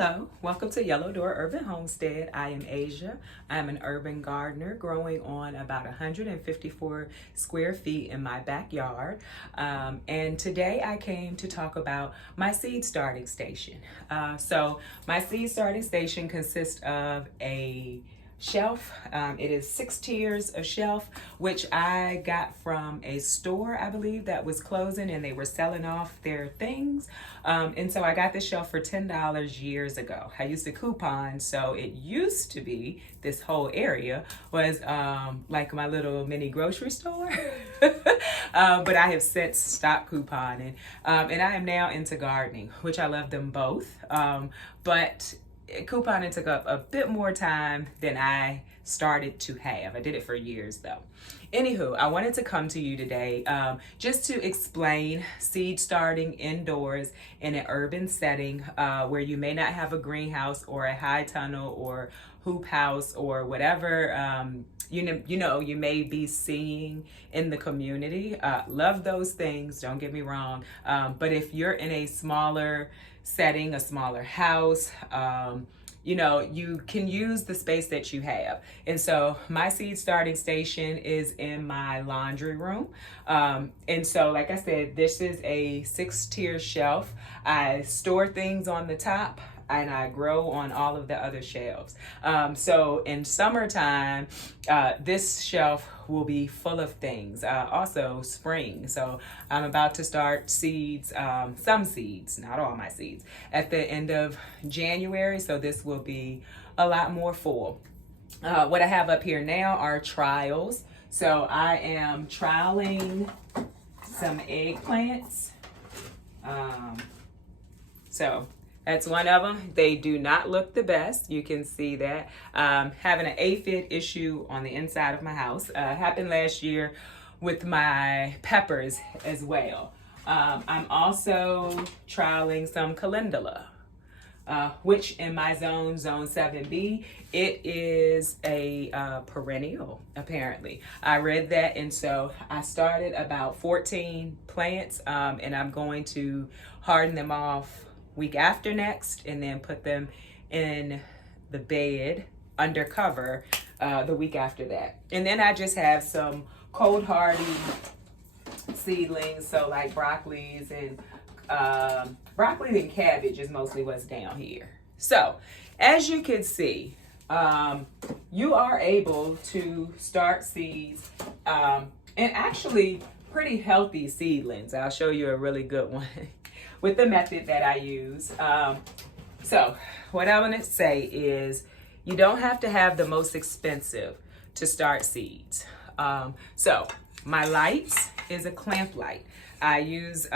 Hello, welcome to Yellow Door Urban Homestead. I am Asia. I'm an urban gardener growing on about 154 square feet in my backyard. And today I came to talk about my seed starting station. So my seed starting station consists of a shelf. It is 6 tiers of shelf, which I got from a store, I believe, that was closing and they were selling off their things. And so I got this shelf for $10 years ago. I used a coupon, so it used to be this whole area was like my little mini grocery store. But I have since stopped couponing. And I am now into gardening, which I love them both. But couponing took up a bit more time than I started to have. I did it for years though. Anywho, I wanted to come to you today just to explain seed starting indoors in an urban setting where you may not have a greenhouse or a high tunnel or hoop house or whatever you may be seeing in the community. Love those things, don't get me wrong. But if you're in a smaller setting, a smaller house, you can use the space that you have. And so my seed starting station is in my laundry room. And so, like I said, this is a 6-tier shelf. I store things on the top and I grow on all of the other shelves. So in summertime, this shelf will be full of things. Also spring. So I'm about to start seeds, some seeds, not all my seeds, at the end of January. So this will be a lot more full. What I have up here now are trials. So I am trialing some eggplants. So that's one of them. They do not look the best. You can see that. Having an aphid issue on the inside of my house. Happened last year with my peppers as well. I'm also trialing some Calendula, which in my zone 7B, it is a perennial, apparently. I read that, and so I started about 14 plants, and I'm going to harden them off week after next and then put them in the bed under cover the week after that. And then I just have some cold hardy seedlings, so like broccoli and cabbage is mostly what's down here. So as you can see, you are able to start seeds and actually pretty healthy seedlings. I'll show you a really good one with the method that I use. So what I want to say is you don't have to have the most expensive to start seeds. So my lights is a clamp light. I use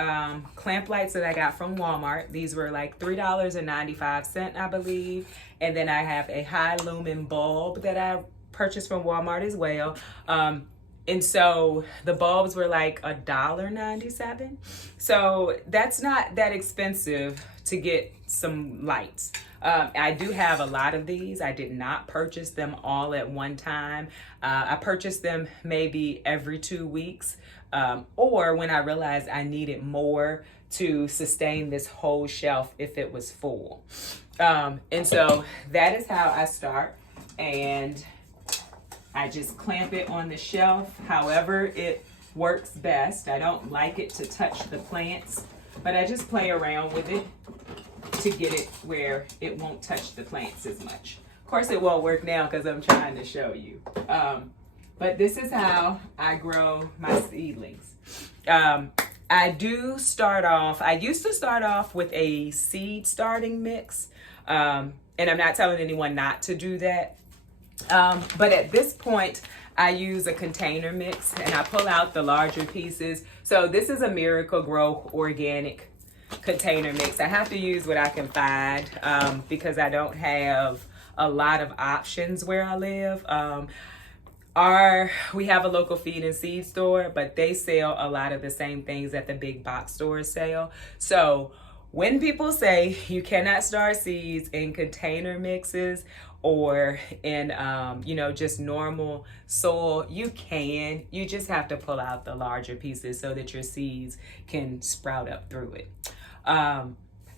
clamp lights that I got from Walmart. These were like $3.95, I believe. And then I have a high lumen bulb that I purchased from Walmart as well. And so the bulbs were like $1.97. So that's not that expensive to get some lights. I do have a lot of these. I did not purchase them all at one time. I purchased them maybe every 2 weeks, or when I realized I needed more to sustain this whole shelf if it was full. And so that is how I start. And I just clamp it on the shelf, however it works best. I don't like it to touch the plants, but I just play around with it to get it where it won't touch the plants as much. Of course, it won't work now because I'm trying to show you. But this is how I grow my seedlings. I used to start off with a seed starting mix, and I'm not telling anyone not to do that. But at this point, I use a container mix and I pull out the larger pieces. So this is a Miracle Grow organic container mix. I have to use what I can find because I don't have a lot of options where I live. We have a local feed and seed store, but they sell a lot of the same things that the big box stores sell. So when people say you cannot start seeds in container mixes or in, just normal soil, you can. You just have to pull out the larger pieces so that your seeds can sprout up through it.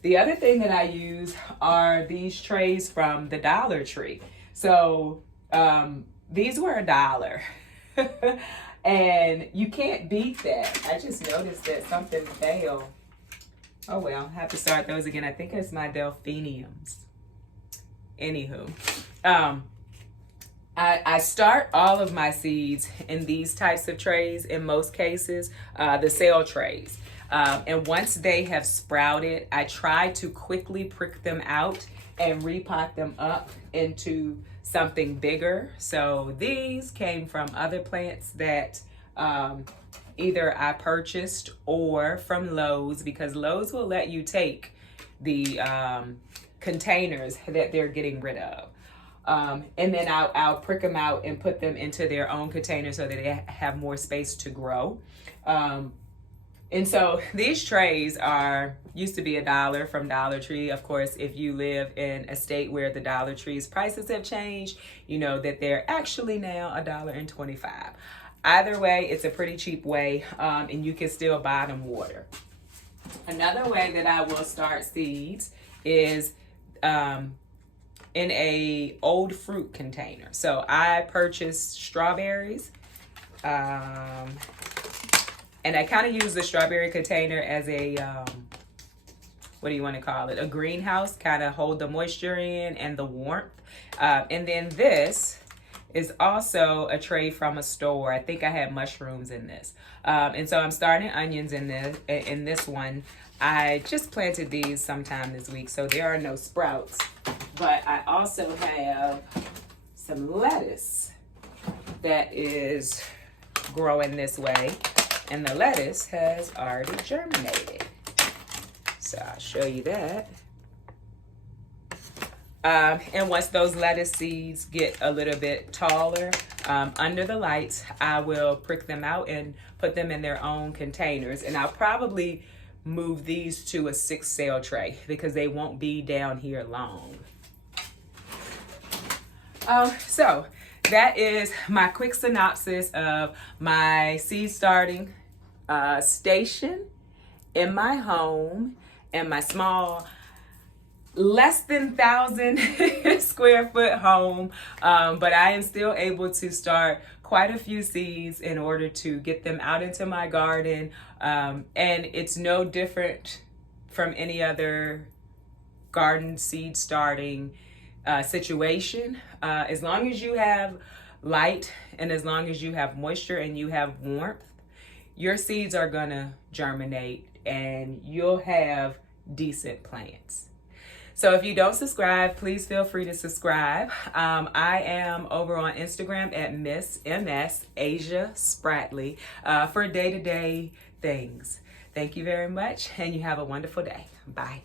The other thing that I use are these trays from the Dollar Tree. So these were $1. And you can't beat that. I just noticed that something fell. Oh well, I have to start those again. I think it's my delphiniums. Anywho, I start all of my seeds in these types of trays, in most cases, the sail trays. And once they have sprouted, I try to quickly prick them out and repot them up into something bigger. So these came from other plants that either I purchased or from Lowe's, because Lowe's will let you take the containers that they're getting rid of. And then I'll prick them out and put them into their own container so that they have more space to grow. And so these trays used to be $1 from Dollar Tree. Of course, if you live in a state where the Dollar Tree's prices have changed, you know that they're actually now $1.25. Either way, it's a pretty cheap way, and you can still buy them water. Another way that I will start seeds is in a old fruit container. So I purchased strawberries, and I kind of use the strawberry container as a, what do you want to call it? A greenhouse, kind of hold the moisture in and the warmth. And then this is also a tray from a store. I think I had mushrooms in this. And so I'm starting onions in this one. I just planted these sometime this week, so there are no sprouts. But I also have some lettuce that is growing this way. And the lettuce has already germinated. So I'll show you that. And once those lettuce seeds get a little bit taller, under the lights, I will prick them out and put them in their own containers. And I'll probably move these to a 6 sail tray because they won't be down here long. So that is my quick synopsis of my seed starting station in my home and my small, less than 1,000 square foot home. But I am still able to start quite a few seeds in order to get them out into my garden. And it's no different from any other garden seed starting situation. As long as you have light and as long as you have moisture and you have warmth, your seeds are gonna germinate and you'll have decent plants. So if you don't subscribe, please feel free to subscribe. I am over on Instagram at Miss MS Asia Spratley for day-to-day things. Thank you very much and you have a wonderful day. Bye.